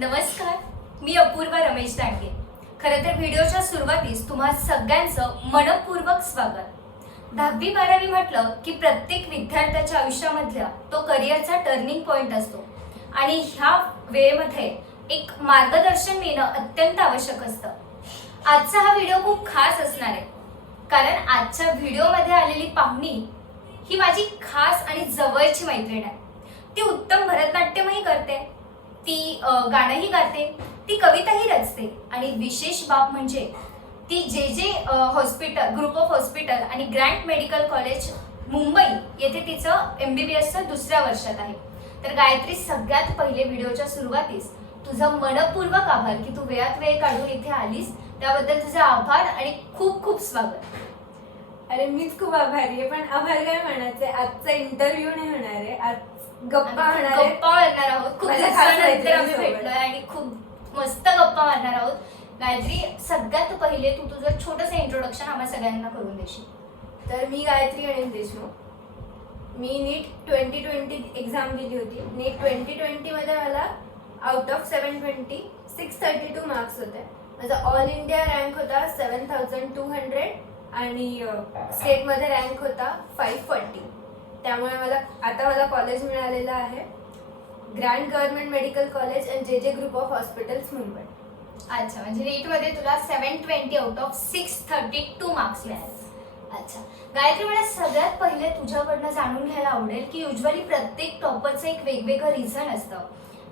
नमस्कार, मी अपूर्वा रमेश डांगे. खरं तर व्हिडिओच्या सुरुवातीस तुम्हा सगळ्यांचं मनपूर्वक स्वागत. 10वी-12वी म्हटलं की प्रत्येक विद्यार्थ्याच्या आयुष्यामधल्या तो करिअरचा टर्निंग पॉइंट असतो आणि ह्या वेळेमध्ये एक मार्गदर्शन मिळणं अत्यंत आवश्यक असतं. आजचा हा व्हिडिओ खूप खास असणार आहे, कारण आजच्या व्हिडिओमध्ये आलेली पाहुणी ही माझी खास आणि जवळची मैत्रीण आहे. ती उत्तम भरतनाट्यमही करते, ती गाणंही गाते, ती कविताही रचते आणि विशेष बाब म्हणजे ती जे हॉस्पिटल, ग्रुप ऑफ हॉस्पिटल आणि ग्रँट मेडिकल कॉलेज मुंबई येथे तिचं MBBSचं दुसऱ्या वर्षात आहे. तर गायत्री, सगळ्यात पहिले व्हिडिओच्या सुरुवातीस तुझा मनपूर्वक आभार की तू वेळात वेळ काढून इथे आलीस. त्याबद्दल तुझा आभार आणि खूप खूप स्वागत. अरे मीच खूप आभारी आहे, पण आभार काय म्हणायचे, आजचा इंटरव्ह्यू नाही होणार आहे, आज गप्पा होणार आहे. गप्पा मारणार आहोत. खूप दिवसानंतर आम्ही भेटलोय आणि खूप मस्त गप्पा मारणार आहोत. गायत्री, सगळ्यात पहिले तू तुझं छोटंसं इंट्रोडक्शन आम्हा सगळ्यांना करून देशील. तर मी गायत्री गणेश देशमुख. मी नीट 2020 एक्झाम दिली होती. नीट 2020 मध्ये मला आउट ऑफ 720 632 मार्क्स होते. माझा ऑल इंडिया रँक होता 7200 आणि स्टेटमध्ये रँक होता 540. त्यामुळे मला कॉलेज मिळालेलं आहे ग्रँड गव्हर्नमेंट मेडिकल कॉलेज आणि जे ग्रुप ऑफ हॉस्पिटल्स मुंबई. अच्छा, म्हणजे नीटमध्ये तुला 720 आउट ऑफ 632 मार्क्स मिळाले. अच्छा गायत्री, मला सगळ्यात पहिले तुझ्याकडनं जाणून घ्यायला आवडेल की युजली प्रत्येक टॉपरचं एक वेगवेगळं रिझन असतं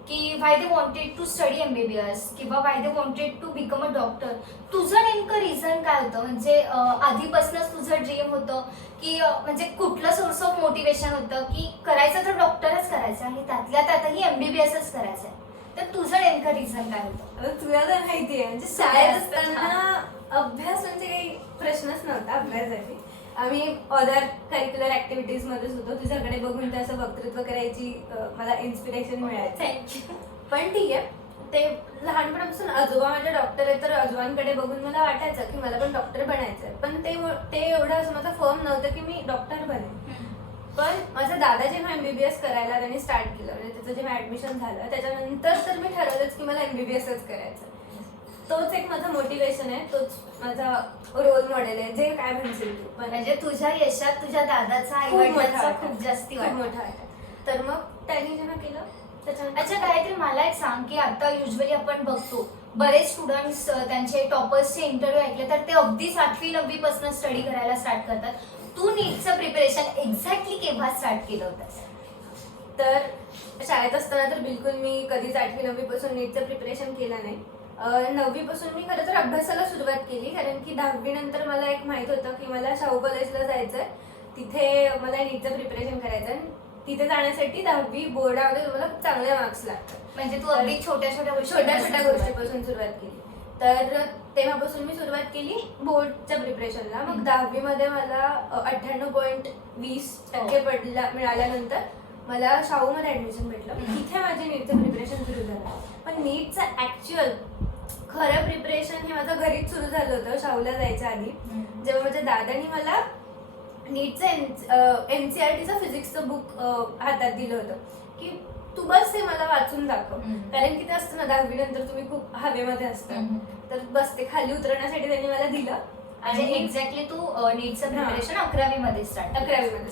की why they wanted to study MBBS किंवा why they wanted to become a doctor. तुझं नेमकं रिझन काय होतं? म्हणजे आधीपासूनच तुझं ड्रीम होतं की म्हणजे कुठलं सोर्स ऑफ मोटिवेशन होतं की करायचं तर डॉक्टरच करायचं आणि त्यातल्या त्यातही MBBSच करायचं आहे? तर तुझं नेमकं रिझन काय होतं? तुला तर माहिती आहे, म्हणजे शाळेत असताना अभ्यास म्हणजे काही प्रश्नच नव्हता अभ्यासासाठी. आम्ही अदर करिक्युलर ऍक्टिव्हिटीज मध्ये सुद्धा तुझ्याकडे बघून ते असं वक्तृत्व करायची मला इन्स्पिरेशन मिळायचं. थँक्यू. पण ठीक आहे, ते लहानपणापासून आजोबा माझे डॉक्टर आहेत, तर आजोबांकडे बघून मला वाटायचं की मला पण डॉक्टर बनायचं आहे. पण ते एवढं असं माझं फर्म नव्हतं की मी डॉक्टर बनेन. पण माझा दादा जेव्हा MBBS करायला त्यांनी स्टार्ट केलं, म्हणजे त्याचं जेव्हा ऍडमिशन झालं त्याच्यानंतर तर मी ठरवलंच की मला MBBSच करायचं. तोच एक माझं मोटिवेशन आहे, तोच माझा रोल मॉडेल आहे, जे काय म्हणशील तू. म्हणजे तुझ्या यशात तुझ्या दादाचा आईवडिलांचा खूप जास्ती मोठा आहे. तर मग त्यांनी जेव्हा केलं त्याच्यानंतर. अच्छा गायत्री, मला एक सांग की आता युजली आपण बघतो बरेच स्टुडंट्स त्यांचे टॉपर्सचे इंटरव्ह्यू ऐकले तर ते अगदी 8वी-9वी पासून स्टडी करायला स्टार्ट करतात. तू नीटचं प्रिपरेशन एक्झॅक्टली केव्हा स्टार्ट केलं होतं? तर शाळेत असताना तर बिलकुल मी कधीच 8वी-9वी पासून नीटचं प्रिपरेशन केलं नाही. 9वी पासून मी खरं तर अभ्यासाला सुरुवात केली, कारण की 10वी नंतर मला एक माहित होतं की मला शाहू कॉलेजला जायचंय, तिथे मला नीटचं प्रिपरेशन करायचं आहे. तिथे जाण्यासाठी 10वी बोर्डामध्ये तुम्हाला खूप चांगले मार्क्स लागतात. म्हणजे तू अगदी छोट्या छोट्या गोष्टीपासून सुरुवात केली. तर तेव्हापासून मी सुरुवात केली बोर्डच्या प्रिपरेशनला. मग 10वी मध्ये मला 98.20% मिळाल्यानंतर मला शाहूमध्ये ऍडमिशन भेटलं. तिथे माझे नीटचं प्रिपरेशन सुरू झालं. पण नीटचं ऍक्च्युअल खरं प्रिपरेशन हे माझं घरीच सुरू झालं होतं शाहूला जायच्या आधी, जेव्हा माझ्या दादानी मला नीटचं NCERTचं फिजिक्सचं बुक हातात दिलं होतं की तू बस हे मला वाचून दाखव. कारण की ते असतं ना 10वी नंतर तुम्ही खूप हवेमध्ये असता, तर बस ते खाली उतरण्यासाठी त्यांनी मला दिलं. आणि एक्झॅक्टली तू नीटचं प्रिपरेशन 11वी मध्ये स्टार्ट 11वी मध्ये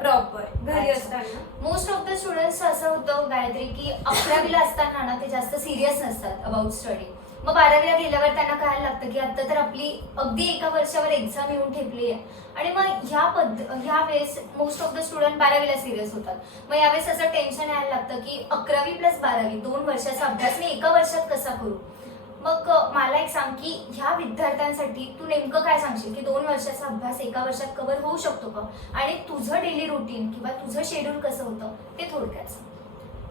प्रॉपर घरी असताना. मोस्ट ऑफ द स्टुडंट्स असं होतं गायत्री की 11वीला असताना ना ते जास्त सिरियस नसतात अबाउट स्टडी. मग 12वीला गेल्यावर त्यांना कळायला लागतं की आता तर आपली अगदी एका वर्षावर एक्झाम येऊन ठेपली आहे. आणि मग ह्या वेळेस मोस्ट ऑफ द स्टुडंट 12वीला सिरियस होतात. मग यावेळेस असं टेन्शन यायला लागतं की 11वी + 12वी 2 वर्षाचा अभ्यास मी एका वर्षात कसा करू. मग मला एक सांग की ह्या विद्यार्थ्यांसाठी तू नेमकं काय सांगशील की 2 वर्षाचा अभ्यास एका वर्षात कव्हर होऊ शकतो का? आणि तुझं डेली रुटीन किंवा तुझं शेड्यूल कसं होतं ते थोडक्यात सांग.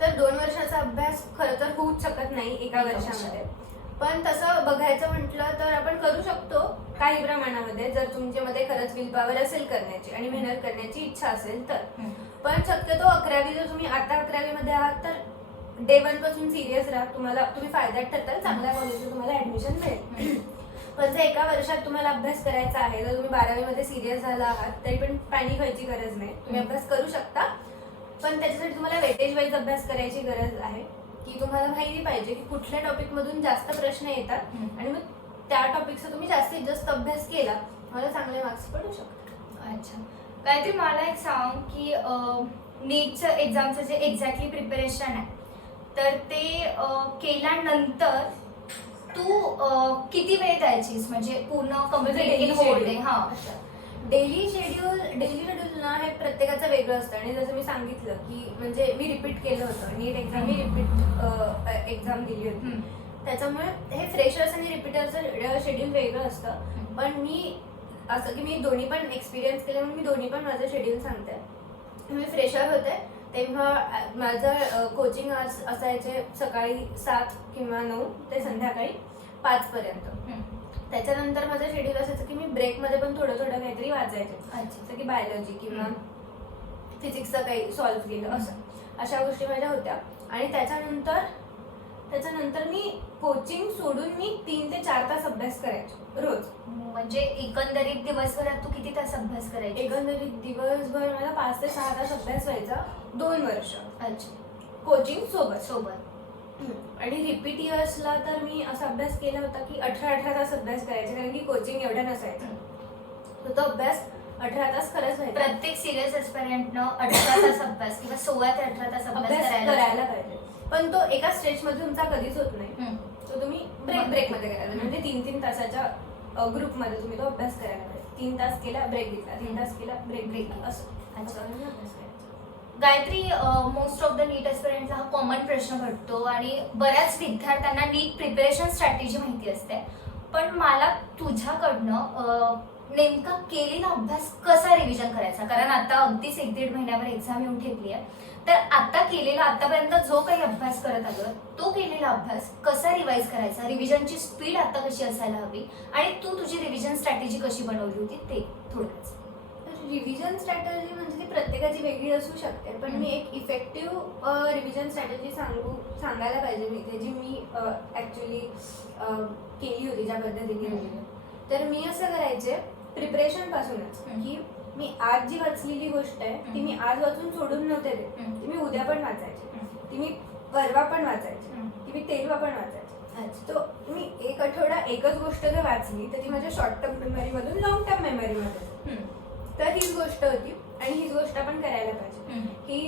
तर 2 वर्षाचा अभ्यास खरं तर होऊच शकत नाही एका वर्षामध्ये. पण तसं बघायचं म्हटलं तर आपण करू शकतो काही प्रमाणामध्ये, जर तुमच्यामध्ये खरंच विल पॉवर असेल करण्याची आणि मेहनत करण्याची इच्छा असेल तर. पण शक्यतो 11वी जर तुम्ही आता 11वी मध्ये आहात तर डे 1 पासून सिरियस राहा. तुम्ही फायद्यात ठरताल, चांगल्या कॉलेजला तुम्हाला ऍडमिशन मिळेल. पण जर एका वर्षात तुम्हाला अभ्यास करायचा आहे, जर तुम्ही 12वी मध्ये सिरियस झाला आहात तरी पण पॅनिक व्हायची गरज नाही. तुम्ही अभ्यास करू शकता, पण त्याच्यासाठी तुम्हाला वेटेज वाईज अभ्यास करायची गरज आहे. की तुम्हाला माहिती पाहिजे की कुठल्या टॉपिकमधून जास्त प्रश्न येतात आणि मग त्या टॉपिकचा तुम्ही जास्तीत जास्त अभ्यास केला मला चांगले मार्क्स पडू शकतात. अच्छा, काहीतरी मला एक सांग की नीटचं एक्झामचं जे एक्झॅक्टली प्रिपरेशन आहे तर ते केल्यानंतर तू किती वेळ द्यायचीस म्हणजे पूर्ण कम्प्लीट होल डे? हा, डेली शेड्यूल ना हे प्रत्येकाचं वेगळं असतं आणि जसं मी सांगितलं की म्हणजे मी रिपीट केलं होतं नीट एक्झाम मी रिपीट एक्झाम दिली होती त्याच्यामुळे हे फ्रेशर्स आणि रिपीटरचं शेड्यूल वेगळं असतं. पण मी असं की मी दोन्ही पण एक्सपिरियन्स केले म्हणून मी दोन्ही पण माझं शेड्यूल सांगते. मी फ्रेशर होते तेव्हा माझं कोचिंग असायचे सकाळी 7 किंवा 9 ते संध्याकाळी 5 पर्यंत. त्याच्यानंतर माझं शेड्यूल असायचं की मी ब्रेकमध्ये पण थोडं थोडं काहीतरी वाचायचे जसं की बायोलॉजी किंवा फिजिक्सचं काही सॉल्व्ह केलं असं अशा गोष्टी माझ्या होत्या. आणि त्याच्यानंतर मी कोचिंग सोडून मी 3 ते 4 तास अभ्यास करायचे रोज. म्हणजे एकंदरीत दिवसभरात तू किती तास अभ्यास करायची? एकंदरीत दिवसभर मला 5 ते 6 तास अभ्यास व्हायचा 2 वर्ष. अच्छा, कोचिंग सोबत सोबत. आणि रिपीट इयर्सला तर मी असा अभ्यास केला होता की 18 तास अभ्यास करायचे कारण की कोचिंग एवढं नसायचं तर तो अभ्यास 18 तास खरंच व्हायचा. प्रत्येक सिरियस एस्पिरंटनं 18 तास अभ्यास किंवा 16 ते 18 तास अभ्यास करायला पाहिजे. पण तो एका स्ट्रेच मध्ये तुमचा कधीच होत नाही. तो तुम्ही ब्रेक मध्ये करायला म्हणजे 3-3 तासाच्या ग्रुपमध्ये तुम्ही तो अभ्यास करायला पाहिजे. 3 तास केला ब्रेक घेतला 3 तास केला ब्रेक असं. गायत्री, मोस्ट ऑफ द नीट एस्पिरंटला हा कॉमन प्रश्न घडतो आणि बऱ्याच विद्यार्थ्यांना नीट प्रिपरेशन स्ट्रॅटेजी माहिती असते. पण मला तुझ्याकडनं नेमका केलेला अभ्यास कसा रिव्हिजन करायचा, कारण आता अगदीच 1-1.5 महिन्यावर एक्झाम येऊन ठेपली आहे. तर आता केलेला आतापर्यंत जो काही अभ्यास करत आलो तो केलेला अभ्यास कसा रिवाइज करायचा, रिव्हिजनची स्पीड आता कशी असायला हवी आणि तू तुझी रिव्हिजन स्ट्रॅटेजी कशी बनवली होती ते थोडंच. रिव्हिजन स्ट्रॅटेजी म्हणजे ती प्रत्येकाची वेगळी असू शकते पण मी एक इफेक्टिव्ह रिव्हिजन स्ट्रॅटेजी सांगायला पाहिजे मी जी मी ॲक्च्युली केली होती ज्या पद्धतीने होती. तर मी असं करायचे प्रिपरेशन पासूनच की मी आज जी वाचलेली गोष्ट आहे ती मी आज वाचून सोडून नव्हते देत. ती मी उद्या पण वाचायची, ती मी परवा पण वाचायची, ती मी तेरवा पण वाचायची. तो मी एक आठवडा एकच गोष्ट जर वाचली तर ती माझ्या शॉर्ट टर्म मेमरीमधून लॉंग टर्म मेमरीमध्ये. तर हीच गोष्ट होती आणि हीच गोष्ट आपण करायला पाहिजे की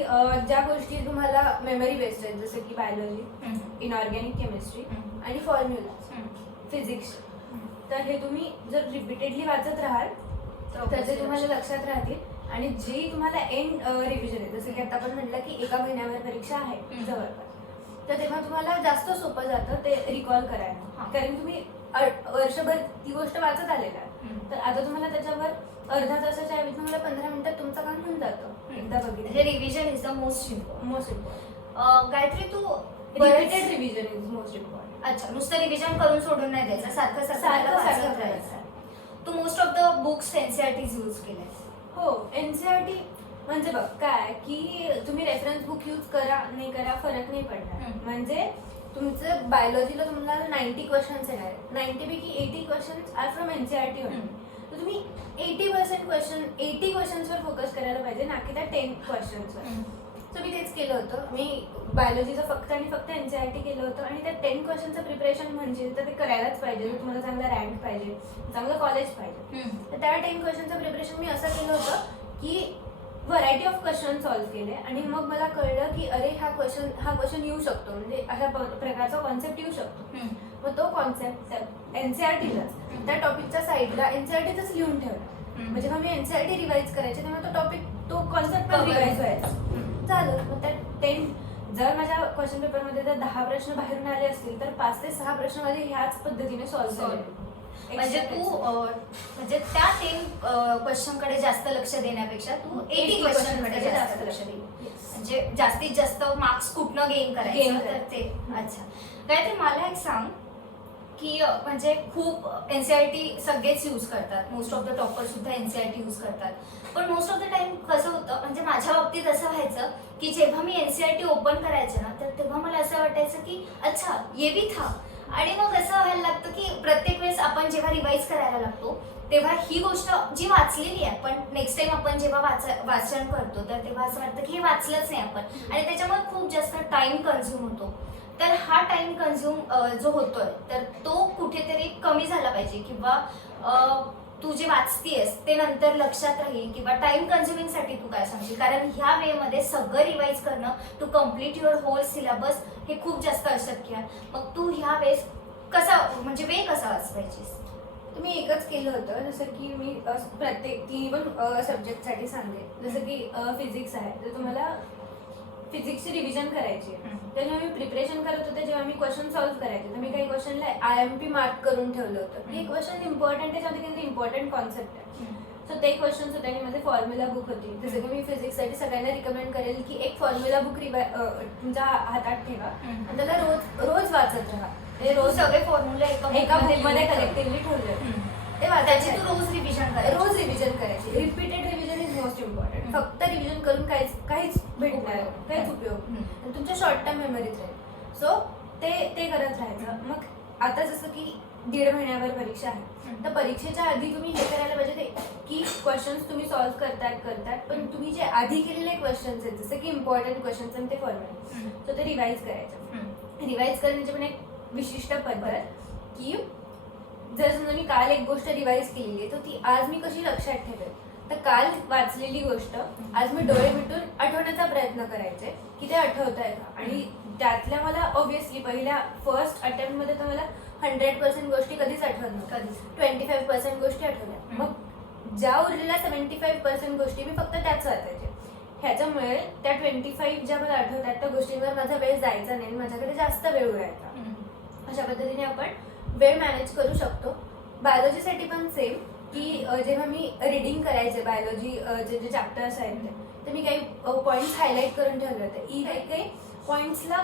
ज्या गोष्टी तुम्हाला मेमरी बेस्ड आहेत जसं की बायोलॉजी, इनऑर्गॅनिक केमिस्ट्री आणि फॉर्म्युला फिजिक्स, तर हे तुम्ही जर रिपीटेडली वाचत राहाल तर ते तुम्हाला लक्षात राहतील. आणि जी तुम्हाला एंड रिव्हिजन आहे जसं की आता आपण म्हटलं की 1 महिन्यावर परीक्षा आहे जवळपास तर तेव्हा तुम्हाला जास्त सोपं जातं ते रिकॉल करायला कारण तुम्ही वर्षभर ती गोष्ट वाचत आलेला आहे. तर आता तुम्हाला त्याच्यावर अर्धा तासाच्या ऐवजी तुम्हाला 15 मिनिटात तुमचं काम होऊन जातं एकदा बघितलं. Revision is the most important. Gayatri, तू repeated revision is most important. अच्छा, नुसतं रिव्हिजन करून सोडून नाही द्यायचं, सारखं वाचत राहायचं. तू most of the books NCERTs use केले? हो, एनसीईआरटी म्हणजे बघ काय की तुम्ही रेफरन्स बुक यूज करा नाही करा फरक नाही पडणार. म्हणजे तुमचं बायोलॉजीला तुम्हाला 90 क्वेश्चन्स येणार आहेत, 90 पैकी 80 क्वेश्चन्स आर फ्रॉम एनसीईआरटी होणार. तर तुम्ही 80 क्वेश्चन्सवर फोकस करायला पाहिजे ना की त्या 10 क्वेश्चन्सवर. सो मी तेच केलं होतं. मी बायोलॉजीचं फक्त आणि फक्त एनसीईआरटी केलं होतं आणि त्या 10 क्वेश्चनचं प्रिपरेशन म्हणजे तर ते करायलाच पाहिजे. तुम्हाला चांगला रँक पाहिजे, चांगलं कॉलेज पाहिजे. तर त्या 10 क्वेश्चनचं प्रिपरेशन मी असं केलं होतं की व्हरायटी ऑफ क्वेश्चन सॉल्व्ह केले आणि मग मला कळलं की अरे हा क्वेश्चन येऊ शकतो म्हणजे अशा प्रकारचा कॉन्सेप्ट येऊ शकतो. मग तो कॉन्सेप्ट एनसीईआरटीलाच त्या टॉपिकच्या साईडला एनसीईआरटीच लिहून ठेवला. म्हणजे जेव्हा मी एनसीईआरटी रिवाइज करायचे तेव्हा तो टॉपिक तो कॉन्सेप्ट पण रिवाइज व्हायचा. झालं. मग त्या 10 जर माझ्या क्वेश्चन पेपरमध्ये जर 10 प्रश्न बाहेरून आले असतील तर 5 ते 6 प्रश्न माझे ह्याच पद्धतीने सॉल्व्ह झाले. म्हणजे तू म्हणजे त्या 10 क्वेश्चन कडे जास्त लक्ष देण्यापेक्षा तू 80 क्वेश्चन कडे जास्त लक्ष दे, म्हणजे जास्तीत जास्त मार्क्स कुठनं गेन करायचं तर ते. अच्छा, काय ते मला एक सांग की म्हणजे खूप एनसीईआरटी सगळेच यूज करतात, मोस्ट ऑफ द टॉपर सुद्धा एनसीईआरटी यूज करतात. पण मोस्ट ऑफ द टाइम कसं होतं म्हणजे माझ्या बाबतीत असं व्हायचं की जेव्हा मी एनसीईआरटी ओपन करायचे ना तर तेव्हा मला असं वाटायचं की अच्छा ये भी था. आणि मग असं व्हायला लागतं की प्रत्येक वेळेस आपण जेव्हा रिवाइज करायला लागतो तेव्हा ही गोष्ट जी वाचलेली आहे पण नेक्स्ट टाइम आपण जेव्हा वाचन करतो तर तेव्हा असं वाटतं की हे वाचलंच नाही आपण आणि त्याच्यामुळे खूप जास्त टाइम कन्झ्युम होतो. तर हा टाइम कन्झ्युम जो होतोय तर तो कुठेतरी कमी झाला पाहिजे, किंवा तू जे वाचतीयस ते नंतर लक्षात राहील, किंवा टाइम कन्झ्युमिंग साठी तू काय सांगशील? कारण ह्या वे मध्ये सगळं रिवाइज करणं, to complete your whole syllabus, हे खूप जास्त अशक्य आहे. मग तू ह्या वेळेस कसा, म्हणजे वे कसा वाचवायचीस? तुम्ही एकच केलं होतं, जसं की मी प्रत्येक 3 सब्जेक्टसाठी सांगेन. जसं की फिजिक्स आहे, तर तुम्हाला फिजिक्सची रिव्हिजन करायची आहे. तर जेव्हा मी प्रिपरेशन करत होते, जेव्हा मी क्वेश्चन सॉल्व्ह करायचे, तर मी काही क्वेश्चनला IMP मार्क करून ठेवलं होतं की हे क्वेश्चन इम्पॉर्टंट आहे, त्याच्यामध्ये इम्पॉर्टंट कॉन्सेप्ट आहे. सो ते क्वेश्चन्स होते आणि माझे फॉर्म्युला बुक होती. जसं की मी फिजिक्ससाठी सगळ्यांना रिकमेंड करेल की एक फॉर्म्युला बुक तुमच्या हातात ठेवा आणि त्याला रोज वाचत राहा. ते रोज रोज सगळे फॉर्म्युला एका बुकमध्ये कलेक्टिव्हली ठेवले. ते वाचायची, तू रोज रिव्हिजन करायची. रोज रिव्हिजन करायची. Repeated revision is most important. फक्त रिव्हिजन करून काहीच भेटणार नाही, काहीच उपयोग आणि तुमच्या शॉर्ट टर्म मेमरीत राहील. सो ते करत राहायचं. मग आता जसं की 1.5 महिन्यावर परीक्षा आहे, तर परीक्षेच्या आधी तुम्ही हे करायला पाहिजे की क्वेश्चन्स तुम्ही सॉल्व्ह करतात, पण तुम्ही जे आधी केलेले क्वेश्चन्स आहेत, जसं की इम्पॉर्टंट क्वेश्चन्स आणि ते फॉर्म्युला, सो ते रिवाइज करायचं. रिवाइज करण्याची पण एक विशिष्ट पद्धत की जर समजा मी काल एक गोष्ट रिवाइज केलेली आहे, तर ती आज मी कशी लक्षात ठेवेल. तर काल वाचलेली गोष्ट आज मी डोळे मिटून आठवण्याचा प्रयत्न करायचे की ते आठवत आहे का. आणि त्यातल्या मला ऑब्व्हियसली पहिल्या फर्स्ट अटेम्प्टमध्ये तर मला 100% गोष्टी कधीच आठवत नव्हत्या. 25% गोष्टी आठवल्या. मग ज्या उरलेल्या 75% गोष्टी मी फक्त त्याच वाचायचे. ह्याच्यामुळे त्या 25 ज्या मला आठवतात त्या गोष्टींवर माझा वेळ जायचा नाही, माझ्याकडे जास्त वेळ उरायचा. अशा पद्धतीने आपण वेळ मॅनेज करू शकतो. बायोलॉजीसाठी पण सेम की जेव्हा मी रीडिंग करायचे बायोलॉजी जे चॅप्टर्स आहेत ते मी काही पॉईंट्स हायलाईट करून ठेवले होते. काही पॉईंट्सला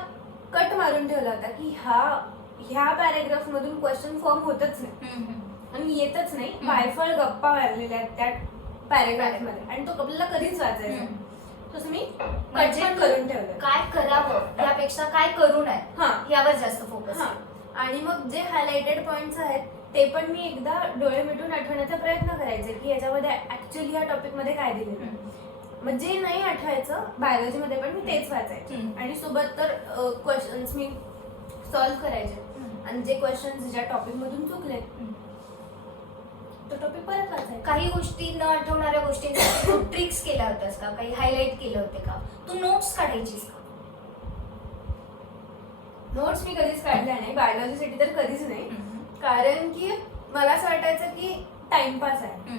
कट मारून ठेवला होता की ह्या पॅरेग्राफ मधून क्वेश्चन फॉर्म होतच नाही आणि येतच नाही. पायफळ गप्पा मारलेल्या आहेत त्या पॅरेग्राफ मध्ये आणि तो आपल्याला कधीच वाचायचा. तसं मी म्हणजे कट करून ठेवलं. काय करावं यापेक्षा काय करू नये यावर जास्त फोकस. आणि मग जे हायलाइटेड पॉइंट्स आहेत ते पण मी एकदा डोळे मिटून आठवण्याचा प्रयत्न करायचे की याच्यामध्ये ऍक्च्युअली ह्या टॉपिक मध्ये काय दिलेलं. म्हणजे नाही आठवायचं बायोलॉजीमध्ये पण मी तेच वाचायचे आणि सोबत तर क्वेश्चन्स मी सॉल्व्ह करायचे. आणि जे क्वेश्चन्स ज्या टॉपिक मधून चुकले तो टॉपिक परत वाचायचा. काही गोष्टी न आठवणाऱ्या गोष्टींसाठी तू ट्रिक्स केल्या होत्यास का? काही हायलाइट केले होते का? तू नोट्स काढायचीस का? नोट्स मी कधीच काढल्या नाही बायोलॉजीसाठी, तर कधीच नाही. कारण की मला असं वाटायचं की टाइमपास आहे.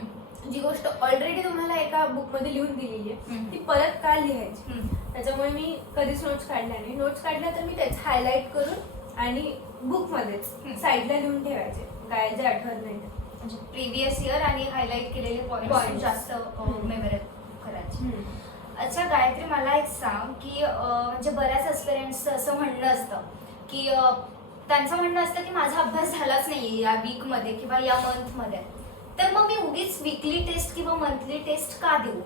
जी गोष्ट ऑलरेडी तुम्हाला एका बुक मध्ये लिहून दिलेली आहे ती परत का लिहायची. त्याच्यामुळे मी कधीच नोट्स काढल्या नाही. नोट्स काढल्या तर मी तेच हायलाइट करून आणि बुक मध्येच साईडला लिहून ठेवायचे काय जे आठवत नाही. म्हणजे प्रिव्हियस इयर आणि हायलाइट केलेले पॉइंट जास्त मेमरी करायचे. अच्छा गायत्री, मला एक सांग की म्हणजे बऱ्याच एस्पिरंट्सचं असं म्हणणं असतं की त्यांचं म्हणणं असतं की माझा अभ्यास झालाच नाहीये या वीकमध्ये किंवा या मंथमध्ये, तर मग मी उगीच वीकली टेस्ट किंवा मंथली टेस्ट का देऊ?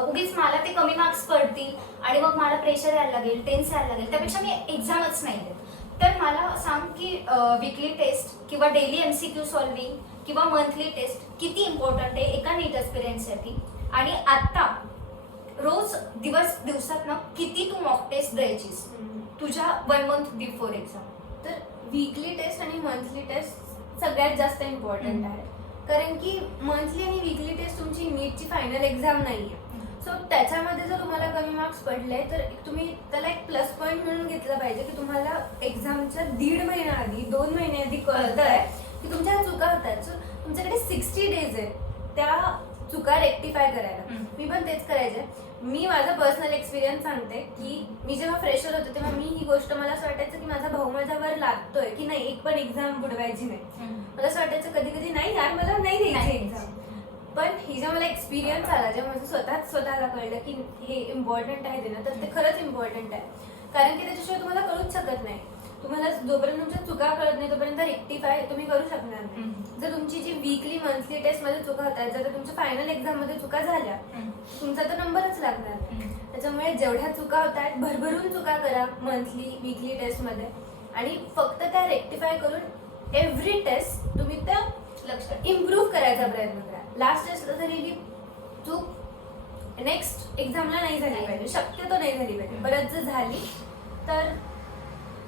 उगीच मला ते कमी मार्क्स पडतील आणि मग मला प्रेशर यायला लागेल, टेन्स यायला लागेल, त्यापेक्षा मी एक्झामच नाही देत. तर मला सांग की वीकली टेस्ट किंवा डेली MCQ सॉल्विंग किंवा मंथली टेस्ट किती इम्पॉर्टंट आहे एका नीट एस्पिरंटसाठी? आणि आता रोज दिवसात ना किती तू मॉक टेस्ट द्यायचीस तुझ्या 1 month बिफोर एक्झाम? तर वीकली टेस्ट आणि मंथली टेस्ट सगळ्यात जास्त इम्पॉर्टंट आहे. कारण की मंथली आणि वीकली टेस्ट तुमची नीटची फायनल एक्झाम नाहीये. सो त्याच्यामध्ये जर तुम्हाला कमी मार्क्स पडले तर तुम्ही त्याला एक प्लस पॉईंट म्हणून घेतलं पाहिजे की तुम्हाला एक्झामच्या 1.5 महिना आधी 2 महिने आधी कळत आहे की तुमच्या चुका होतात. सो तुमच्याकडे 60 days आहेत त्या चुका रेक्टिफाय करायला. मी पण तेच करायचे. मी माझा पर्सनल एक्सपिरियन्स सांगते की मी जेव्हा फ्रेशर होते तेव्हा मी ही गोष्ट मला असं वाटायचं की माझा भाऊ माझ्यावर लागतोय की नाही एक पण एक्झाम बुडवायची नाही. मला असं वाटायचं कधी कधी नाही यार मला नाही द्यायची एक्झाम. पण ही जेव्हा मला एक्सपिरियन्स आला, जेव्हा माझं स्वतःला कळलं की हे इम्पॉर्टंट आहे ते ना, तर ते खरंच इम्पॉर्टंट आहे. कारण की त्याच्याशिवाय तुम्हाला कळूच शकत नाही. तुम्हाला जोपर्यंत तुमच्या चुका कळत नाही तोपर्यंत रेक्टिफाय तुम्ही करू शकणार नाही. जर तुमची जी वीकली मंथली टेस्ट मध्ये चुका होतात, जर तुमच्या फायनल एक्झाम मध्ये चुका झाल्या तुमचा तर नंबरच लागणार नाही. त्याच्यामुळे जेवढ्या चुका होतात भरभरून चुका करा मंथली वीकली टेस्ट मध्ये आणि फक्त त्या रेक्टिफाय करून एव्हरी टेस्ट तुम्ही त्या लक्षात इम्प्रूव्ह करायचा प्रयत्न करा. लास्ट टेस्टला जरी चूक नेक्स्ट एक्झामला नाही झाली पाहिजे, शक्यतो नाही झाली पाहिजे. परत जर झाली तर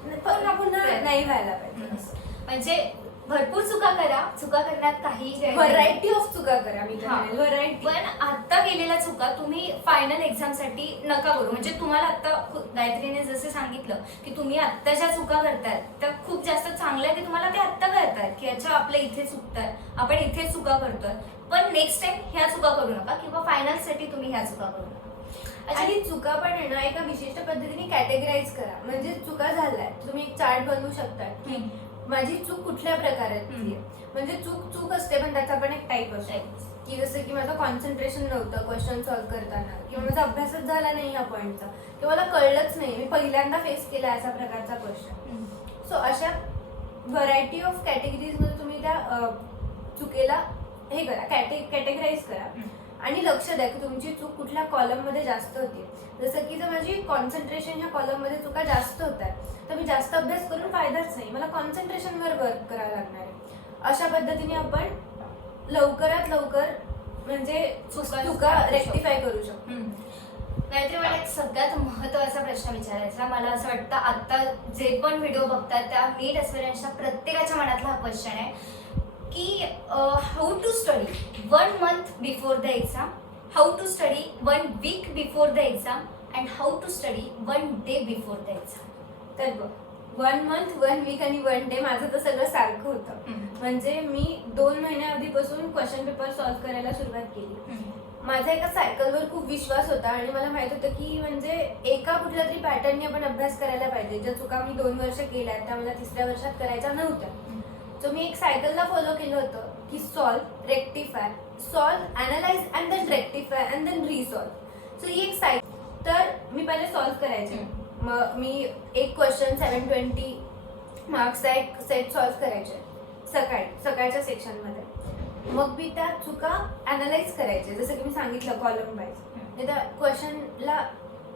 पुन्हा पुन्हा नाही व्हायला पाहिजे असं. म्हणजे भरपूर चुका करा, चुका करण्यात काही व्हरायटी ऑफ चुका करा. मी हा. व्हरायटी. पण आता केलेल्या चुका तुम्ही फायनल एक्झाम साठी नका करू. म्हणजे तुम्हाला आता गायत्रीने जसं सांगितलं की तुम्ही आता ज्या चुका करतायत त्या खूप जास्त चांगल्या, की तुम्हाला ते आत्ता कळतायत की अच्छा आपल्या इथे चुकताय, आपण इथे चुका करतोय. पण नेक्स्ट टाइम ह्या चुका करू नका किंवा फायनल साठी तुम्ही ह्या चुका करू नका. आणि चुका पण आहे ना एका विशिष्ट पद्धतीने कॅटेगराईज करा. म्हणजे चुका झालाय तुम्ही एक चार्ट बनवू शकता की माझी चूक कुठल्या प्रकारातली आहे. म्हणजे चूक असते पण त्याचा पण एक टाईप असतो की जसं की माझं कॉन्सन्ट्रेशन नव्हतं क्वेश्चन सॉल्व्ह करताना, किंवा माझा अभ्यासच झाला नाही या पॉईंटचा, किंवा मला कळलंच नाही, मी पहिल्यांदा फेस केला अशा प्रकारचा क्वेश्चन. सो अशा व्हरायटी ऑफ कॅटेगरीज मध्ये तुम्ही त्या चुकेला हे करा, कॅटेगराईज करा. आणि लक्ष द्या की तुमची चूक कुठल्या कॉलम मध्ये जास्त होती. जसं की जर माझी कॉन्सन्ट्रेशन ह्या कॉलम मध्ये चुका जास्त होत आहेत तर मी जास्त अभ्यास करून फायदाच नाही, मला कॉन्सन्ट्रेशनवर वर्क करायला लागणार आहे. अशा पद्धतीने आपण लवकरात लवकर म्हणजे चुका रेक्टिफाय करू शकतो. नाहीतर मला एक सगळ्यात महत्त्वाचा प्रश्न विचारायचा. मला असं वाटतं आता जे पण व्हिडिओ बघतात त्या नीट एस्पिरंट्सच्या प्रत्येकाच्या मनातला हा क्वेश्चन आहे की how to study 1 month before the exam, how to study 1 week before the exam and how to study 1 day before the exam. तर बघ 1 month 1 week आणि 1 day माझं तर सगळं सारखं होतं. म्हणजे मी 2 महिन्या आधीपासून क्वेश्चन पेपर सॉल्व्ह करायला सुरुवात केली. माझा एका सायकलवर खूप विश्वास होता आणि मला माहित होतं की म्हणजे एका कुठल्या तरी पॅटर्नने आपण अभ्यास करायला पाहिजे. ज्या चुका मी 2 वर्ष केल्या त्या मला 3ऱ्या वर्षात करायच्या नव्हत्या. सो मी एक सायकलला फॉलो केलं होतं की solve, rectify, solve, analyse and then rectify and then resolve. So ही एक सायकल. तर मी पहिले सॉल्व करायचे. मग मी एक क्वेश्चन 720 मार्क्सचा एक सेट सॉल्व करायचे सकाळच्या सेक्शनमध्ये. मग मी त्या चुका अनालाइज करायचे, जसं की मी सांगितलं कॉलम वाईज. त्या क्वेश्चनला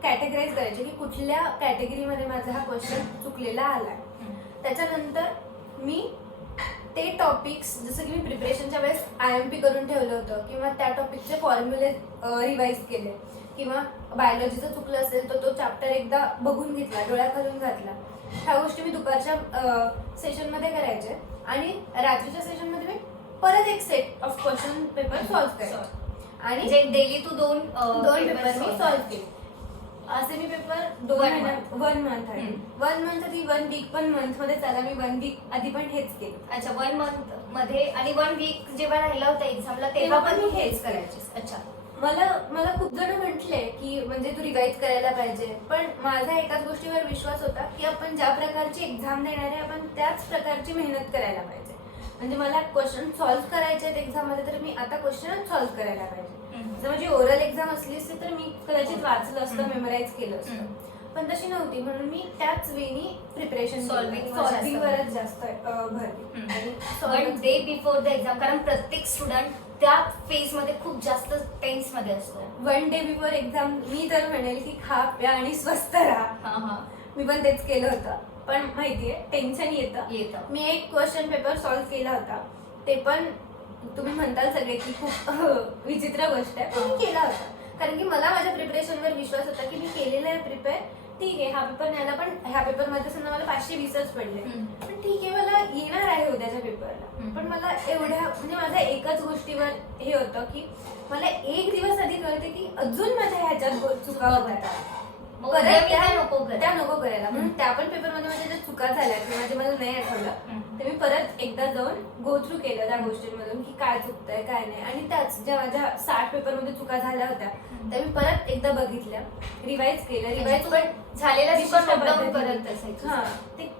कॅटेगराईज करायचे की कुठल्या कॅटेगरीमध्ये माझा हा क्वेश्चन चुकलेला आलाय. त्याच्यानंतर मी ते टॉपिक्स जसं की मी प्रिपरेशनच्या वेळेस IMP करून ठेवलं होतं किंवा त्या टॉपिकचे फॉर्म्युले रिवाईज केले, किंवा बायोलॉजीचं चुकलं असेल तर तो चॅप्टर एकदा बघून घेतला, डोळ्याखालून घातला. ह्या गोष्टी मी दुपारच्या सेशनमध्ये करायचे आणि रात्रीच्या सेशनमध्ये मी परत एक set of question paper solve करायचे. आणि डेली तू दोन पेपर मी सॉल्व्ह केले. असे मी पेपर 1 month आहे. 1 month आधी 1 week पण मंथ मध्ये चला मी 1 week आधी पण हेच केलं. अच्छा 1 month मध्ये आणि 1 week जेव्हा राहिला होता एक्झामला तेव्हा पण मी हेच करायचे. अच्छा मला खूप जण म्हटले की म्हणजे तू रिवाईज करायला पाहिजे, पण माझा एकाच गोष्टीवर विश्वास होता की आपण ज्या प्रकारची एक्झाम देणार आहे आपण त्याच प्रकारची मेहनत करायला पाहिजे. म्हणजे मला क्वेश्चन सॉल्व्ह करायचे आहेत एक्झाम मध्ये तर मी आता क्वेश्चनच सॉल्व्ह करायला पाहिजे. जर माझी ओरल एक्झाम असली असती तर मी कदाचित वाचलं असतं, मेमोराईज केलं असतं, पण तशी नव्हती. म्हणून मी त्याच वेळी प्रिपरेशन सॉल्व्हिंगवरच जास्त भरली. आणि 1 day बिफोर द एक्झाम, कारण प्रत्येक स्टुडंट त्या फेज मध्ये खूप जास्त टेन्स मध्ये असतो. 1 day बिफोर एक्झाम मी तर म्हणेल की खा प्या आणि स्वस्त राहा. मी पण तेच केलं होतं. पण माहितीये टेन्शन येतं. मी एक क्वेश्चन पेपर सॉल्व्ह केला होता, ते पण तुम्ही म्हणताल सगळे की खूप विचित्र गोष्ट आहे, पण मी केला होता. कारण की मला माझ्या प्रिपरेशनवर विश्वास होता की मी केलेलं आहे प्रिपेअर. ठीक आहे, हा पेपर नाही आला पण ह्या पेपरमध्ये समजा मला 520च पडले, पण ठीक आहे मला येणार आहे उद्याच्या पेपरला. पण मला एवढ्या म्हणजे माझ्या एकाच गोष्टीवर हे होतं की मला एक दिवस आधी कळते की अजून माझ्या ह्याच्यात चुका होतात, त्या नको करायला. म्हणून त्या पण पेपरमध्ये माझ्या ज्या चुका झाल्या किंवा मला नाही आठवलं ते मी परत एकदा जाऊन गो थ्रू केलं त्या गोष्टींमधून की काय चुकतंय काय नाही. आणि त्याच ज्या माझ्या 60 पेपरमध्ये चुका झाल्या होत्या त्या मी परत एकदा बघितल्या, रिवाईज केलं. रिवाईज पण झालेला ते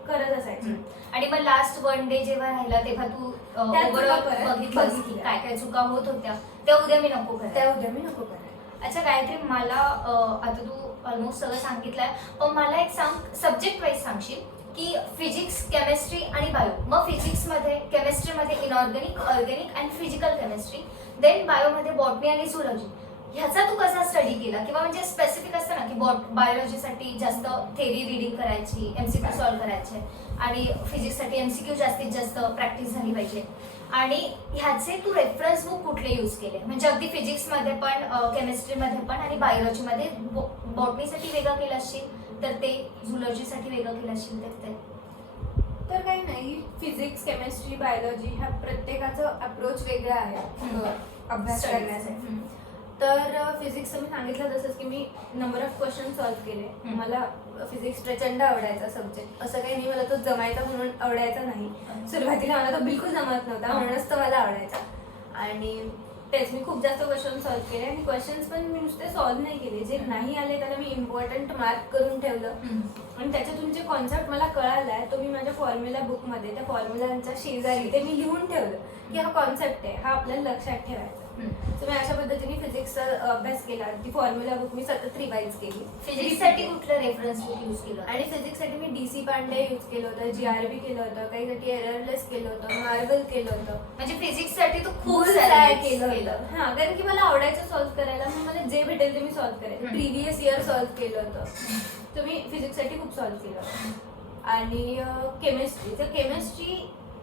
करत असायचं. आणि मग लास्ट 1 day जेव्हा राहिला तेव्हा तू बघितलं काय काय चुका होत होत्या त्या उद्या मी नको करायला. अच्छा गायत्री, मला आता तू ऑलमोस्ट सगळं सांगितलंय, पण मला एक सांग, सब्जेक्ट वाईज सांगशील की फिजिक्स, केमिस्ट्री आणि बायो. मग फिजिक्समध्ये, केमिस्ट्रीमध्ये inorganic, organic and physical chemistry, then बायोमध्ये बॉटनी आणि झुलॉजी. ह्याचा तू कसा स्टडी केला? किंवा म्हणजे स्पेसिफिक असतं ना की बायोलॉजीसाठी जास्त थेरी रिडिंग करायची, MCQ सॉल्व्ह करायचे, आणि फिजिक्ससाठी MCQ जास्तीत जास्त प्रॅक्टिस झाली पाहिजे. आणि ह्याचे तू रेफरन्स बुक कुठले यूज केले? म्हणजे अगदी फिजिक्समध्ये पण, केमिस्ट्रीमध्ये पण आणि बायोलॉजीमध्ये. बॉटनीसाठी वेगळं केलं असशील, तर ते झुलॉजीसाठी वेगळं केलं असेल तर ते तर काही नाही, फिजिक्स, केमिस्ट्री, बायोलॉजी ह्या प्रत्येकाचं अप्रोच वेगळं आहे अभ्यास Studies. करण्यासाठी. तर फिजिक्सचं मी सांगितलं जसंच की मी नंबर ऑफ क्वेश्चन सॉल्व्ह केले. मला फिजिक्स प्रचंड आवडायचा सब्जेक्ट, असं काही नाही मला तो जमायचा म्हणून आवडायचा नाही. सुरुवातीला मला तो बिलकुल जमत नव्हता, म्हणूनच तो मला आवडायचा. आणि तेच मी खूप जास्त क्वेश्चन सॉल्व्ह केले आणि क्वेश्चन्स पण मी नुसते सॉल्व्ह नाही केले, जे नाही आले त्याला मी इम्पॉर्टंट मार्क करून ठेवलं. आणि त्याच्यातून जे कॉन्सेप्ट मला कळालाय तो मी माझ्या फॉर्म्युला बुकमध्ये त्या फॉर्म्युलांच्या शेजारी ते मी लिहून ठेवलं की हा कॉन्सेप्ट आहे, हा आपल्याला लक्षात ठेवायचा. तर मी अशा पद्धतीने फिजिक्सचा अभ्यास केला. ती फॉर्म्युला बुक मी सतत रिवाइज केली. फिजिक्ससाठी कुठलं रेफरन्स बुक यूज केलं आणि फिजिक्ससाठी मी DC पांडे यूज केलं होतं, GRB केलं होतं, काहीसाठी एररलेस केलं होतं, मार्बल केलं होतं. म्हणजे फिजिक्ससाठी तू खूप खूप सारं काय books केलं होतं. हा, कारण की मला आवडायचं सॉल्व्ह करायला, मग मला जे भेटेल ते मी सॉल्व्ह करायचं. प्रिव्हियस इयर सॉल्व्ह केलं होतं, तर मी फिजिक्ससाठी खूप सॉल्व्ह केलं होतं. आणि केमिस्ट्री, तर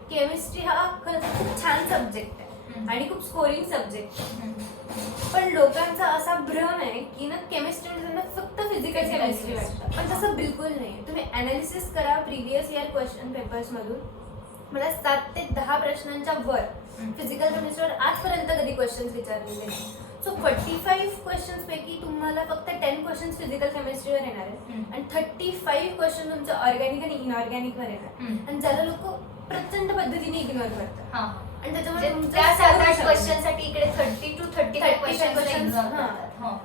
केमिस्ट्री हा खरंच खूप छान सब्जेक्ट आहे आणि खूप स्कोरिंग सब्जेक्ट आहे. पण लोकांचा असा भ्रम आहे की ना केमिस्ट्री म्हणजे त्यांना फक्त फिजिकल केमिस्ट्री वाटतं, पण तसं बिलकुल नाही. तुम्ही अनालिसिस करा प्रिव्हियस इयर क्वेश्चन पेपर्स मधून, मला 7 ते 10 प्रश्नांच्या वर फिजिकल केमिस्ट्रीवर आजपर्यंत कधी क्वेश्चन्स विचारलेले नाही. सो 45 क्वेश्चन्स पैकी तुम्हाला फक्त 10 क्वेश्चन्स फिजिकल केमिस्ट्रीवर येणार आहेत आणि 35 क्वेश्चन तुमचं ऑर्गॅनिक आणि इनऑर्गॅनिकवर येणार, आणि ज्याला लोक प्रचंड पद्धतीने इग्नोर करतात. आणि त्याच्यामुळे तुमचं त्या 7-8 solution- क्वेश्चनसाठी इकडे 30 to 35 questions, क्वेश्चन्स हां.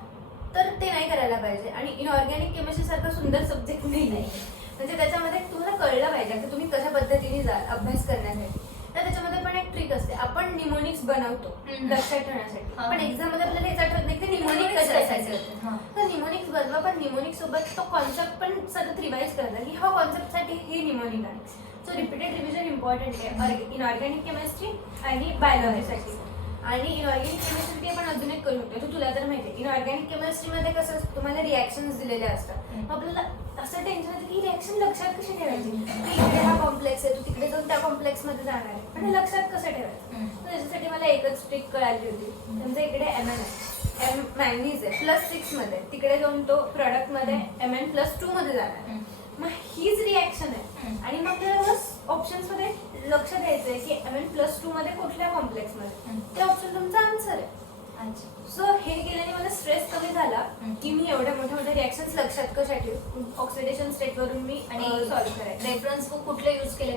तर ते नाही करायला पाहिजे. आणि इनऑर्गॅनिक केमिस्ट्री सारखा सुंदर सब्जेक्ट नाही म्हणजे त्याच्यामध्ये तुम्हाला कळलं पाहिजे की तुम्ही कशा पद्धतीने जाल अभ्यास करण्यासाठी. तर त्याच्यामध्ये पण एक ट्रिक असते, आपण निमोनिक्स बनवतो लक्षात ठेवण्यासाठी, पण एक्झाम मध्ये आपल्याला हेच आठवत नाही की निमोनिक कसं असायचं. तर निमोनिक्स बनवा, पण निमोनिक सोबत तो कॉन्सेप्ट पण सतत रिवाइज करता की हा कॉन्सेप्टसाठी हे निमोनिक आहे. सो रिपीटेड रिव्हिजन इम्पॉर्टंट आहे इनऑर्गॅनिक केमिस्ट्री आणि बायोलॉजीसाठी. आणि इनऑर्गॅनिक केमिस्ट्री पण अजून एक करू शकतो, तुला तर माहिती आहे इनऑर्गॅनिक केमिस्ट्रीमध्ये कसं असतं, तुम्हाला रिॲक्शन्स दिलेले असतात. मग आपल्याला असं टेन्शन येतं की रिॲक्शन लक्षात कशी ठेवायची, की इकडे हा कॉम्प्लेक्स आहे, तू तिकडे जाऊन त्या कॉम्प्लेक्स मध्ये जाणार आहे, पण हे लक्षात कसं ठेवायचं. तर त्याच्यासाठी मला एकच ट्रिक कळाली होती. त्यांचं इकडे Mn आहे, मॅंगनीज आहे +6 मध्ये, तिकडे जाऊन तो प्रोडक्ट मध्ये Mn+2 मध्ये जाणार. मग हीच रिॲक्शन आहे आणि मग त्याला बस ऑप्शन्स मध्ये लक्ष द्यायचंय की Mn+2 मध्ये कुठल्या कॉम्प्लेक्स मध्ये, ते ऑप्शन तुमचा आन्सर आहे. सो हे केल्याने मला स्ट्रेस कमी झाला की मी एवढ्या मोठ्या रिॲक्शन्स लक्षात कशा ठेवू. ऑक्सिडेशन स्टेट वरून मी आणि सॉल्व्ह करायचं. रेफरन्स बुक कुठलं यूज केलं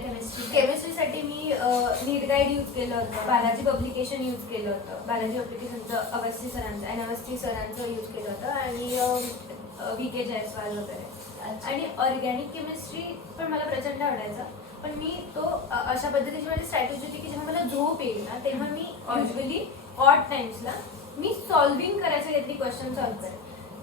केमिस्ट्रीसाठी मी नीट गाईड यूज केलं होतं, बालाजी पब्लिकेशन यूज केलं होतं, बालाजी पब्लिकेशनचं अवस्थी सरांचं आणि अवस्थी सरांचं यूज केलं होतं, आणि VK जयस्वाल वगैरे. आणि ऑर्गॅनिक केमिस्ट्री पण मला प्रचंड आवडायचा, पण मी तो अशा पद्धतीची माझी स्ट्रॅटेजी होती की जेव्हा मला झोप येईल ना तेव्हा मी युजली ऑड टाइम्सला मी सॉल्विंग करायचं काहीतरी क्वेश्चन सॉल्व्ह करायचं.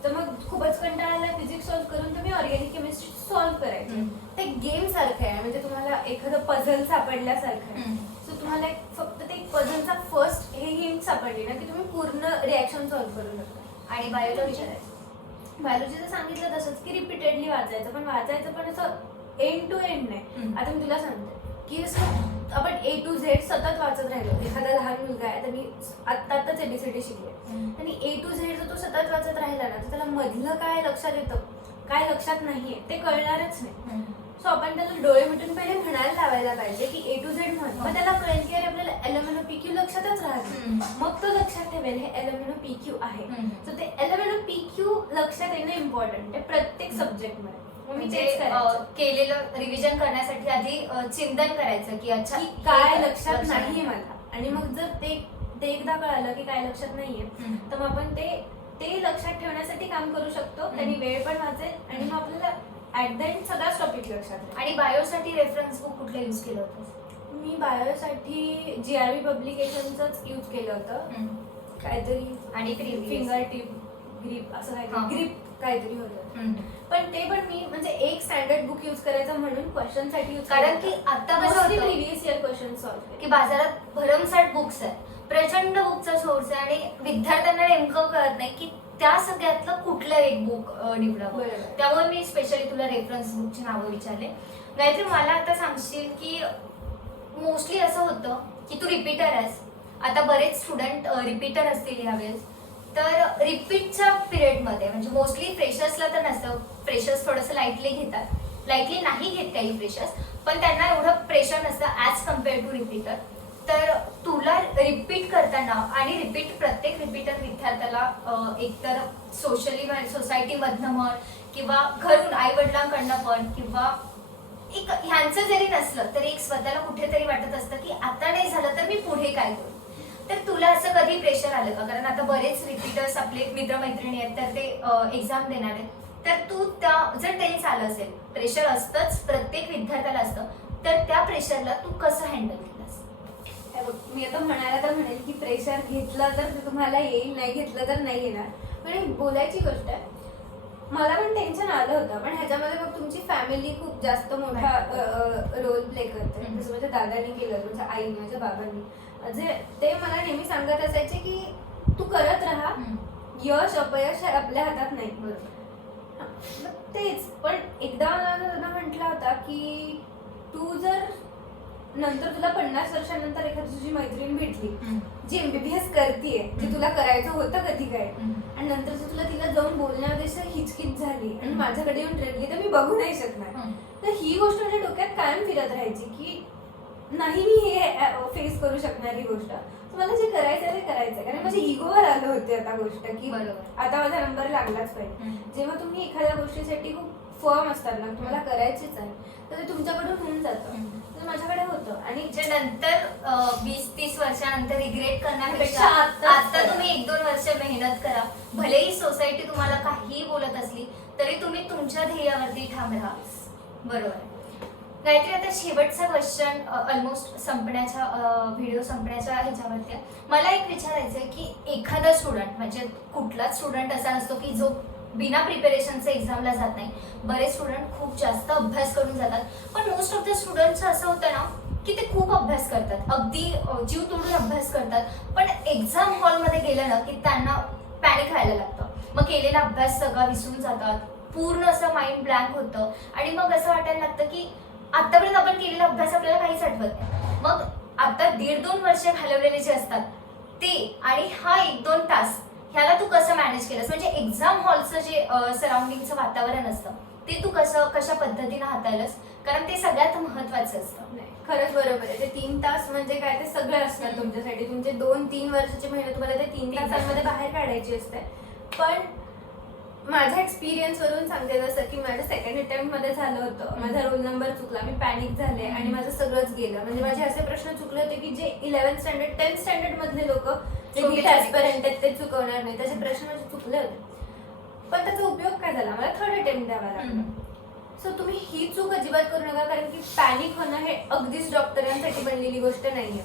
तर मग खूपच कंटाळा आला फिजिक्स सॉल्व्ह करून, तर मी ऑर्गॅनिक केमिस्ट्री सॉल्व्ह करायची. ते गेम सारखं आहे, म्हणजे तुम्हाला एखादं पझल सापडल्यासारखं आहे. सो तुम्हाला फक्त ते पझलचा फर्स्ट हे हिंट सापडली ना की तुम्ही पूर्ण रिॲक्शन सॉल्व्ह करू शकता. आणि बायोलॉजीचं सांगितलं तसंच की रिपीटेडली वाचायचं, पण असं एंड टू एंड नाही. आता मी तुला सांगते की असं आपण A to Z सतत वाचत राहिलो. एखादा लहान मुलगा आहे, तर मी आत्ताच ABCD शिकले, आणि A to Z जर तो सतत वाचत राहिला ना तर त्याला मधलं काय लक्षात येतं, काय लक्षात नाहीये ते कळणारच नाही. सो आपण त्याला डोळे मिटून पहिले म्हणायला लावायला पाहिजे की A to Z म्हण, मग त्याला कळेल की अरे आपल्याला LMNOPQ लक्षातच राहते, मग तो लक्षात ठेवेल हे LMNOPQ आहे. सो ते LMNOPQ लक्षात येणं इम्पॉर्टंट आहे प्रत्येक सब्जेक्ट मध्ये. म्हणजे केलेलं रिव्हिजन करण्यासाठी आधी चिंतन करायचं की अच्छा की काय लक्षात नाहीये मला, आणि मग जर ते एकदा कळालं की काय लक्षात नाहीये तर मग आपण ते लक्षात ठेवण्यासाठी काम करू शकतो. त्यांनी वेळ पण वाचेल आणि मग आपल्याला ऍट द एंड सगळाच टॉपिक लक्षात राहील. आणि बायोसाठी रेफरन्स बुक कुठलं यूज केलं होतं? मी बायोसाठी GRB पब्लिकेशनच यूज केलं होतं, काहीतरी, आणि फिंगर टिप ग्रिप असं काहीतरी, ग्रिप काहीतरी होतं. पण ते पण मी म्हणजे एक स्टँडर्ड बुक यूज करायचं म्हणून क्वेश्चन साठी यूज, कारण की आता कसं होतं प्रिव्हियस इयर क्वेश्चन सॉल्व्ह की बाजारात भरमसाठ बुक्स आहेत, प्रचंड बुकचा सोर्स आहे, आणि विद्यार्थ्यांना नेमकं कळत नाही की त्या सगळ्यातलं कुठलं एक बुक निवडावं. त्यामुळे मी स्पेशली तुला रेफरन्स बुकची नावं विचारले. नाहीतर मला आता सांगशील की मोस्टली असं होतं की तू रिपीटर आहेस, आता बरेच स्टुडंट रिपीटर असतील यावेळेस, तर रिपीटच्या पिरियडमध्ये म्हणजे मोस्टली फ्रेशर्सला तर नसतं, फ्रेशर्स थोडंसं लाईटली घेतात, लाईटली नाही घेत काही फ्रेशर्स, पण त्यांना एवढं प्रेशर नसतं ॲज कम्पेअर टू रिपीटर. तर तुला रिपीट करताना आणि प्रत्येक रिपीटर विद्यार्थ्याला एकतर सोशली सोसायटीमधनं म्हण किंवा घरून आई वडिलांकडनं पण किंवा एक ह्यांचं जरी नसलं तरी एक स्वतःला कुठेतरी वाटत असतं की आता नाही झालं तर मी पुढे काय करू. तर तुला असं कधी प्रेशर आलं का? कारण आता बरेच रिपीटर्स आपले मित्रमैत्रिणी आहेत तर ते एक्झाम देणार आहेत, तर तू त्या जर टेन्स आलं असेल, प्रेशर असतंच, प्रत्येक विद्यार्थ्याला असतं, तर त्या प्रेशरला तू कसं हँडल केलंस? मी आता म्हणायला तर म्हणेल की प्रेशर घेतलं तर ते तुम्हाला येईल, नाही घेतलं तर नाही येणार. पण एक बोलायची गोष्ट आहे, मला पण टेन्शन आलं होतं, पण ह्याच्यामध्ये मग तुमची फॅमिली खूप जास्त मोठा रोल प्ले करते. जसं माझ्या दादानी केलं, माझ्या आई, माझ्या बाबांनी, म्हणजे ते मला नेहमी सांगत असायचे की तू करत राहा, यश अपयश हे आपल्या हातात नाही. बरोबर, मग तेच. पण एकदा दादा म्हटला होता की तू जर नंतर तुला 50 वर्षानंतर एखादी तुझी मैत्रीण भेटली जी MBBS करतीये, जे तुला करायचं होतं कधी काय, आणि नंतर जर तुला तिला जाऊन बोलण्यामध्ये हिचकिच झाली आणि माझ्याकडे येऊन रडली तर मी बघू नाही शकणार. तर ही गोष्ट माझ्या डोक्यात कायम फिरत राहायची की नाही मी हे फेस करू शकणार ही गोष्ट. मला जे करायचं ते करायचं, कारण माझ्या इगोवर आलं होते आता गोष्ट की आता माझा नंबर लागलाच पाहिजे. जेव्हा तुम्ही एखाद्या गोष्टीसाठी खूप फर्म असतात ना, तुम्हाला करायचीच आहे, तर ते तुमच्याकडून होऊन जातं. तर माझ्याकडे होतं. आणि नंतर 20-30 वर्षानंतर रिग्रेट करण्यापेक्षा आता तुम्ही 1-2 वर्ष मेहनत करा. भलेही सोसायटी तुम्हाला काहीही बोलत असली तरी तुम्ही तुमच्या ध्येयावरती ठाम राहा. बरोबर. गायत्री, आता शेवटचा क्वेश्चन ऑलमोस्ट संपण्याच्या व्हिडिओ संपण्याच्या ह्याच्यावरती आहे. मला एक विचारायचं आहे की एखादा स्टुडंट, म्हणजे कुठलाच स्टुडंट असा नसतो की जो बिना प्रिपरेशनचं एक्झामला जात नाही. बरेच स्टुडंट खूप जास्त अभ्यास करून जातात, पण मोस्ट ऑफ द स्टुडंटचं असं होतं ना की ते खूप अभ्यास करतात, अगदी जीव तोडून अभ्यास करतात, पण एक्झाम हॉलमध्ये गेलं ना की त्यांना पॅनिक व्हायला लागतं. मग केलेला अभ्यास सगळा विसरून जातात, पूर्ण असं माइंड ब्लँक होतं आणि मग असं वाटायला लागतं की आतापर्यंत आपण केलेला अभ्यास आपल्याला काहीच आठवत नाही. मग आता 1.5-2 वर्ष घालवलेले जे असतात ते आणि हा 1-2 तास, ह्याला तू कसं मॅनेज केलंस? म्हणजे एक्झाम हॉलचं जे सराउंडिंगचं वातावरण असतं ते तू कशा पद्धतीनं हाताळलंस? कारण ते सगळ्यात महत्वाचं असतं. खरंच बरोबर आहे. ते 3 तास म्हणजे काय, ते सगळं असतं तुमच्यासाठी. तुमचे 2-3 वर्षाची मेहनत तुम्हाला ते 3 तासांमध्ये बाहेर काढायची असते. पण माझ्या एक्सपिरियन्स वरून सांगते, जसं की माझ्या सेकंड अटेम्प्ट मध्ये झालं होतं, माझा रोल नंबर चुकला, मी पॅनिक झाले आणि माझं सगळंच गेलं. म्हणजे माझे असे प्रश्न चुकले होते की जे 11th स्टँडर्ड 10th स्टँडर्ड मधले लोक जे नीट ऍस्पिरंट आहेत ते चुकवणार नाही, त्याचे प्रश्न माझे चुकले होते. पण त्याचा उपयोग काय झाला, मला थर्ड अटेम्प्ट द्यावा लागला. सो तुम्ही ही चूक अजिबात करू नका, कारण की पॅनिक होणं हे अगदीच डॉक्टरांसाठी बनलेली गोष्ट नाहीये.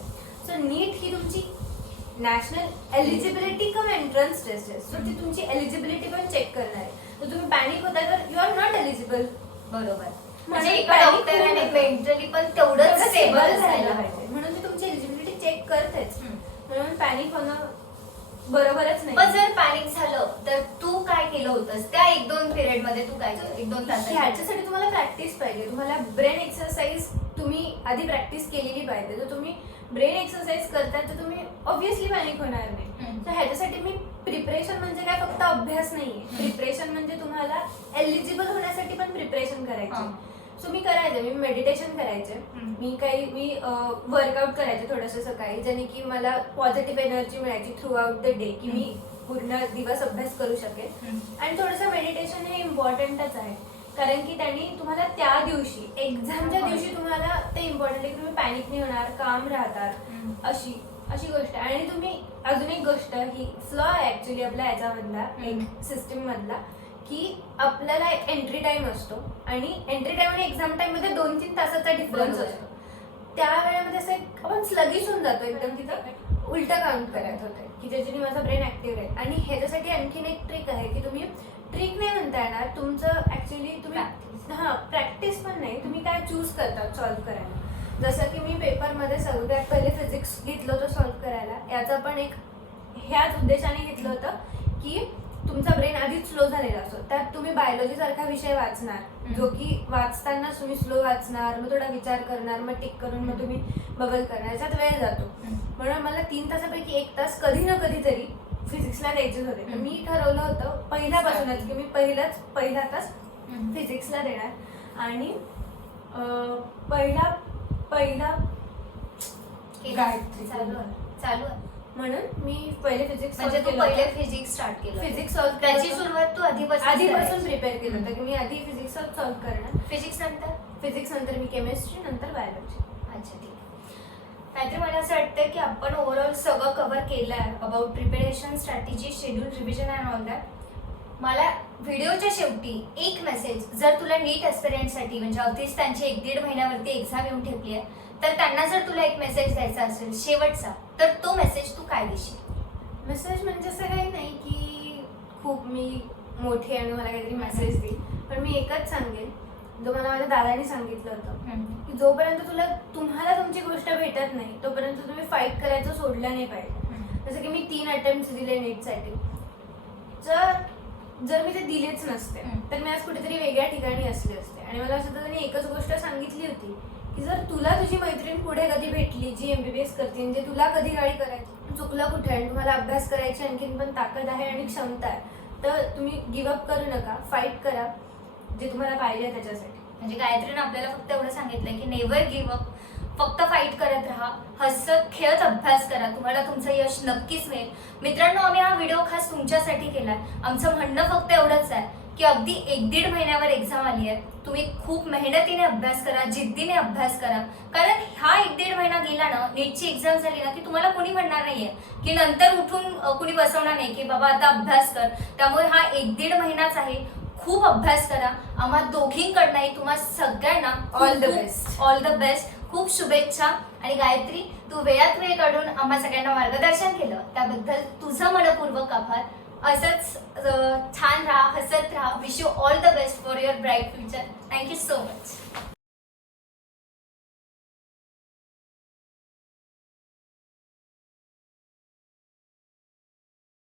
सो नीट ही तुमची national eligibility cum entrance test आहे. सो ती तुमची एलिजिबिलिटी पण चेक करणार आहे. तर तुम्ही पॅनिक होता तर यू आर नॉट एलिजिबल. बरोबर. म्हणजे एका डॉक्टरांनी मेंटली पण तेवढंच स्टेबल असायला पाहिजे. म्हणून ती तुमची एलिजिबिलिटी चेक करतेच. म्हणून पॅनिक होणं बरोबरच नाही. पण जर पॅनिक झालं तर तू काय केलं होतंस त्या 1-2 पिरियड मध्ये? तू काय केलं 1-2 तास? ह्याच्यासाठी तुम्हाला प्रॅक्टिस पाहिजे. तुम्हाला ब्रेन एक्सरसाइज तुम्ही आधी प्रॅक्टिस केलेली पाहिजे. जर तुम्ही ब्रेन एक्सरसाइज करताय तर तुम्ही ऑब्व्हियसली पॅनिक होणार नाही. तर ह्याच्यासाठी मी प्रिपरेशन म्हणजे काय फक्त अभ्यास नाहीये. प्रिपरेशन म्हणजे तुम्हाला एलिजिबल होण्यासाठी पण प्रिपरेशन करायची. सो मी करायचे, मी मेडिटेशन करायचे, मी वर्कआउट करायचे थोडंसं सकाळी, ज्याने की मला पॉझिटिव्ह एनर्जी मिळायची थ्रू आउट द डे, की मी पूर्ण दिवस अभ्यास करू शकेल. आणि थोडंसं मेडिटेशन हे इम्पॉर्टंटच आहे, कारण की त्यांनी तुम्हाला त्या दिवशी एक्झामच्या दिवशी तुम्हाला ते इम्पॉर्टंट आहे की तुम्ही पॅनिक नाही होणार, काम राहतात, अशी गोष्ट आहे. आणि तुम्ही अजून एक गोष्ट, ही फ्लॉ आहे ऍक्च्युली आपल्या याच्यामधला, एक सिस्टीम मधला, की आपल्याला एक एंट्री टाइम असतो आणि एंट्री टाइम आणि एक्झाम टाइम मध्ये 2-3 तासाचा डिफरन्स असतो. त्या वेळेमध्ये असं आपण स्लगिश होऊन जातो एकदम, तिथं उलटा काउंट करायचं होतं की ज्याच्याने माझा ब्रेन ऍक्टिव्ह राहील. आणि ह्याच्यासाठी आणखीन एक ट्रिक आहे की तुम्ही, ट्रिक नाही म्हणता येणार, तुमचं ऍक्च्युली तुम्ही प्रॅक्टिस पण नाही, तुम्ही काय चूज करतात सॉल्व्ह करायला. जसं की मी पेपरमध्ये सगळ्यात पहिले फिजिक्स घेतलं होतं सॉल्व्ह करायला. याचं पण एक ह्याच उद्देशाने घेतलं होतं की तुमचा ब्रेन आधीच स्लो झालेला असतो, त्यात तुम्ही बायोलॉजी सारखा विषय वाचणार, जो की वाचताना तुम्ही स्लो वाचणार, मग थोडा विचार करणार, मग टिक करून मग तुम्ही बबल करणार, याच्यात वेळ जातो. म्हणून मला 3 तासापैकी 1 तास कधी ना कधीतरी फिजिक्सला द्यायचेच होते. तर मी ठरवलं होतं पहिल्यापासूनच की मी पहिला तास फिजिक्सला देणार. आणि पहिला गायत्री चालू आहे. म्हणून मी पहिले फिजिक्स म्हणजे तू पहिले फिजिक्स स्टार्ट केलं. फिजिक्स सॉल्व्ह त्याची सुरुवात तू आधीपासून प्रिपेअर केलं होतं की मी आधी फिजिक्स सॉल्व्ह करणार. फिजिक्स नंतर मी केमिस्ट्री, नंतर बायोलॉजी. अच्छा ठीक आहे. काहीतरी मला असं वाटतं की आपण ओव्हरऑल सगळं कव्हर केलं आहे about preparation, strategy, schedule, revision and all that. मला व्हिडिओच्या शेवटी एक मेसेज, जर तुला नीट ॲस्पिरंटसाठी म्हणजे अगदीच त्यांची 1-1.5 महिन्यावरती एक्झाम येऊन ठेपली आहे, तर त्यांना जर तुला एक मेसेज द्यायचा असेल शेवटचा, तर तो मेसेज तू काय देशील? मेसेज म्हणजे असं काही नाही की खूप मी मोठी आणि मला काहीतरी मेसेज देईल, पण मी एकच सांगेन जो मला माझ्या दादाने सांगितलं होतं की जोपर्यंत तुम्हाला तुमची गोष्ट भेटत नाही तोपर्यंत तुम्ही फाईट करायचं सोडलं नाही पाहिजे. जसं की मी 3 अटेम्प्ट दिले नीटसाठी. जर मी ते दिलेच नसते तर मी आज कुठेतरी वेगळ्या ठिकाणी असले असते. आणि मला असं त्यांनी एकच गोष्ट सांगितली होती की जर तुला तुझी मैत्रीण पुढे कधी भेटली जी MBBS करते, म्हणजे तुला कधी गाडी करायची, चुकलं कुठे आणि तुम्हाला अभ्यास करायची आणखीन पण ताकद आहे आणि क्षमता आहे, तर तुम्ही गिव्हअप करू नका, फाईट करा जे तुम्हाला पाहिजे त्याच्यासाठी. म्हणजे गायत्रीनं आपल्याला फक्त एवढं सांगितलंय की नेव्हर गिव्ह अप, फक्त फाईट करत राहा, हसत खेळत अभ्यास करा, तुम्हाला तुमचं यश नक्कीच मिळेल. मित्रांनो, आम्ही हा व्हिडिओ खास तुमच्यासाठी केलाय. आमचं म्हणणं फक्त एवढंच आहे की अगदी 1-1.5 महिन्यावर एक्झाम आली आहे, तुम्ही खूप मेहनतीने अभ्यास करा, जिद्दीने अभ्यास करा. कारण हा 1-1.5 महिना गेला ना, नीटची एक्झाम झाली ना, की तुम्हाला कोणी म्हणणार नाहीये की नंतर उठून कुणी बसवणार नाही की बाबा आता अभ्यास कर. त्यामुळे हा 1-1.5 महिनाच आहे. खूप अभ्यास करा. आम्हा दोघींकडनंही तुम्हा सगळ्यांना ऑल द बेस्ट. खूप शुभेच्छा. आणि गायत्री, तू वेळात वेळ काढून आम्हा सगळ्यांना मार्गदर्शन केलं त्याबद्दल तुझं मनपूर्वक आभार. असंच छान राहा, हसत राहा. Wish you all the best for your bright future. Thank you so much.